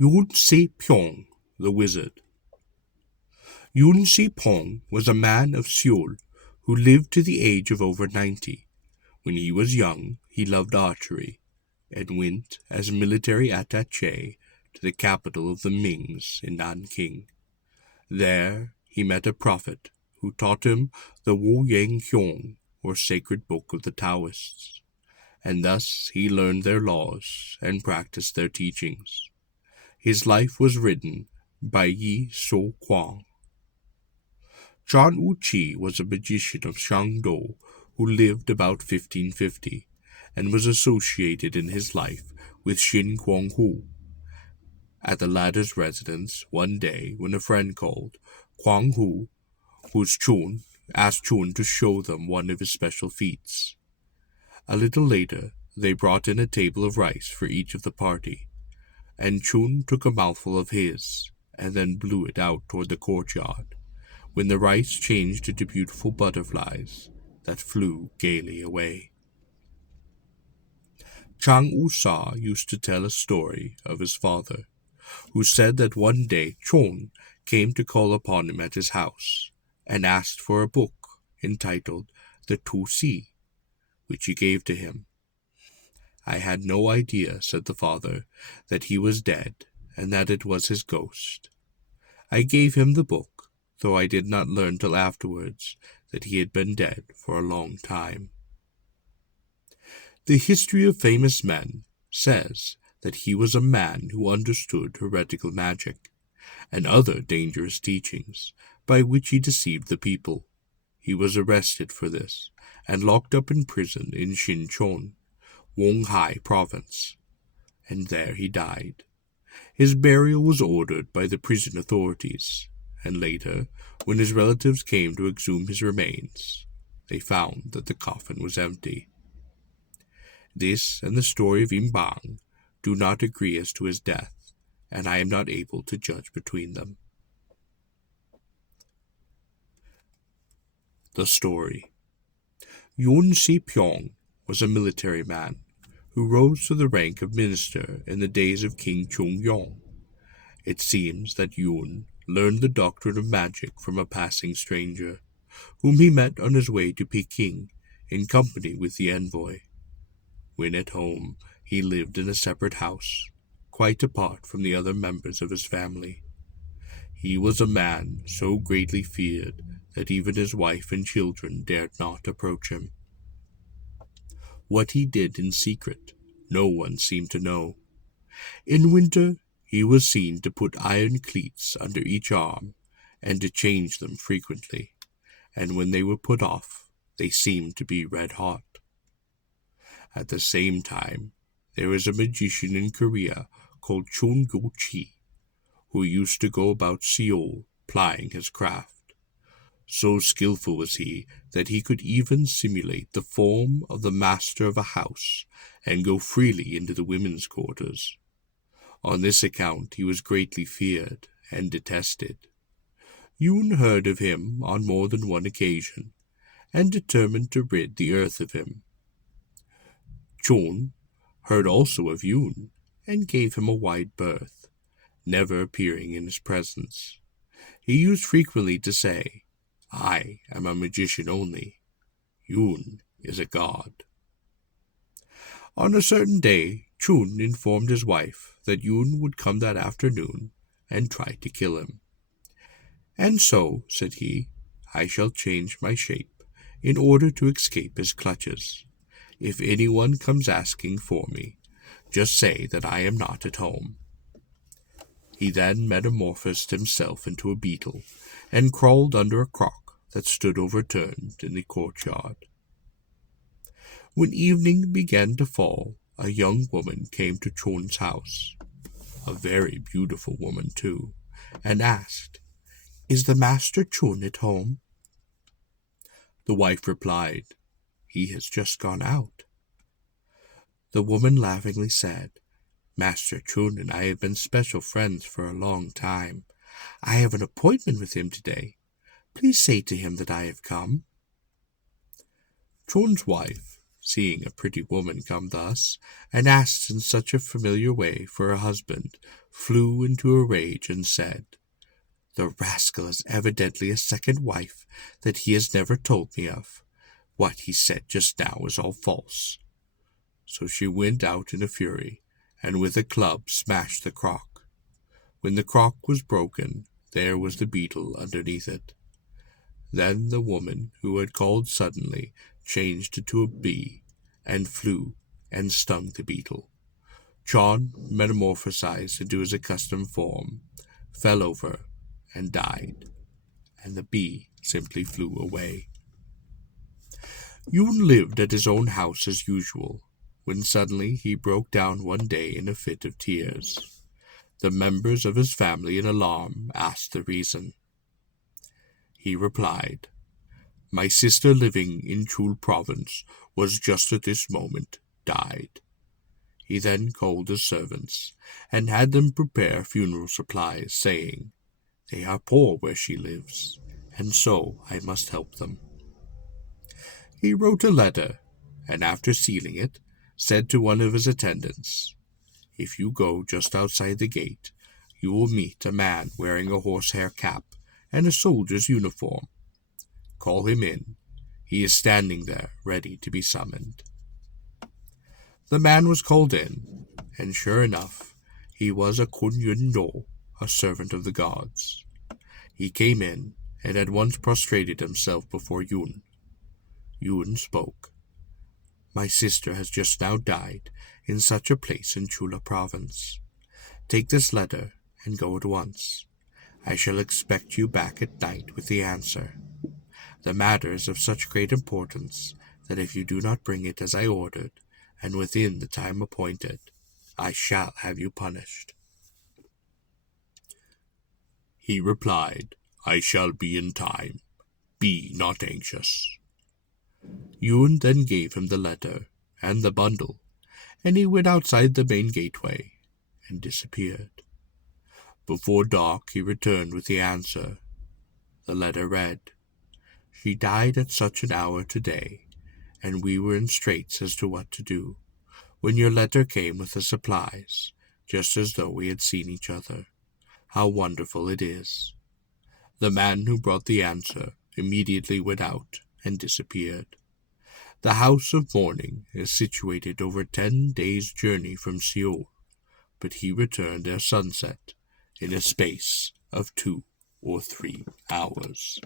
Se-Pyong, the wizard. Se-Pyong was a man of Seoul who lived to the age of over 90. When he was young, he loved archery and went as military attaché to the capital of the Mings in Nanking. There he met a prophet who taught him the Wu Yang Hyong, or sacred book of the Taoists, and thus he learned their laws and practiced their teachings. His life was written by Yi So Kwang. Zhang Wuqi was a magician of Shangdou who lived about 1550 and was associated in his life with Xin Guanghu. At the latter's residence one day when a friend called, Guanghu, whose Chun, asked Chun to show them one of his special feats. A little later they brought in a table of rice for each of the party, and Chun took a mouthful of his and then blew it out toward the courtyard, when the rice changed into beautiful butterflies that flew gaily away. Chang Wu-sa used to tell a story of his father, who said that one day Chun came to call upon him at his house and asked for a book entitled the Tu Si, which he gave to him. I had no idea, said the father, that he was dead and that it was his ghost. I gave him the book, though I did not learn till afterwards that he had been dead for a long time. The history of famous men says that he was a man who understood heretical magic and other dangerous teachings by which he deceived the people. He was arrested for this and locked up in prison in Xinchon, Wonghai province, and there he died. His burial was ordered by the prison authorities, and later, when his relatives came to exhume his remains, they found that the coffin was empty. This and the story of Imbang do not agree as to his death, and I am not able to judge between them. The story. Se-Pyong was a military man who rose to the rank of minister in the days of King Chung-yong. It seems that Yun learned the doctrine of magic from a passing stranger, whom he met on his way to Peking in company with the envoy. When at home, he lived in a separate house, quite apart from the other members of his family. He was a man so greatly feared that even his wife and children dared not approach him. What he did in secret, no one seemed to know. In winter, he was seen to put iron cleats under each arm and to change them frequently, and when they were put off, they seemed to be red hot. At the same time, there is a magician in Korea called Chun Yu-chi, who used to go about Seoul plying his craft. So skillful was he that he could even simulate the form of the master of a house and go freely into the women's quarters. On this account he was greatly feared and detested. Yun heard of him on more than one occasion, and determined to rid the earth of him. Chun heard also of Yun, and gave him a wide berth, never appearing in his presence. He used frequently to say, "I am a magician only. Yun is a god." On a certain day, Chun informed his wife that Yun would come that afternoon and try to kill him. "And so," said he, "I shall change my shape in order to escape his clutches. If anyone comes asking for me, just say that I am not at home." He then metamorphosed himself into a beetle and crawled under a crock that stood overturned in the courtyard. When evening began to fall, a young woman came to Chun's house, a very beautiful woman too, and asked, "Is the master Chun at home?" The wife replied, "He has just gone out." The woman laughingly said, "Master Chun and I have been special friends for a long time. I have an appointment with him today. Please say to him that I have come." Chun's wife seeing a pretty woman come thus, and asked in such a familiar way for her husband, flew into a rage and said, "The rascal has evidently a second wife that he has never told me of. What he said just now is all false." So she went out in a fury, and with a club smashed the crock. When the crock was broken, there was the beetle underneath it. Then the woman who had called suddenly changed into a bee, and flew and stung the beetle. John, metamorphosized into his accustomed form, fell over and died, and the bee simply flew away. Yoon lived at his own house as usual, when suddenly he broke down one day in a fit of tears. The members of his family in alarm asked the reason. He replied, "My sister living in Chul province was just at this moment died." He then called his servants, and had them prepare funeral supplies, saying, "They are poor where she lives, and so I must help them." He wrote a letter, and after sealing it, said to one of his attendants, "If you go just outside the gate, you will meet a man wearing a horsehair cap and a soldier's uniform. Call him in. He is standing there, ready to be summoned." The man was called in, and sure enough, he was a Kun Yun Do, a servant of the gods. He came in, and at once prostrated himself before Yun. Yun spoke. "My sister has just now died in such a place in Chula province. Take this letter and go at once. I shall expect you back at night with the answer. The matter is of such great importance that if you do not bring it as I ordered, and within the time appointed, I shall have you punished." He replied, "I shall be in time. Be not anxious." Yun then gave him the letter and the bundle, and he went outside the main gateway and disappeared. Before dark he returned with the answer. The letter read, "She died at such an hour today, and we were in straits as to what to do, when your letter came with the supplies, just as though we had seen each other. How wonderful it is!" The man who brought the answer immediately went out and disappeared. The house of mourning is situated over 10 days' journey from Seoul, but he returned ere sunset, in a space of 2 or 3 hours.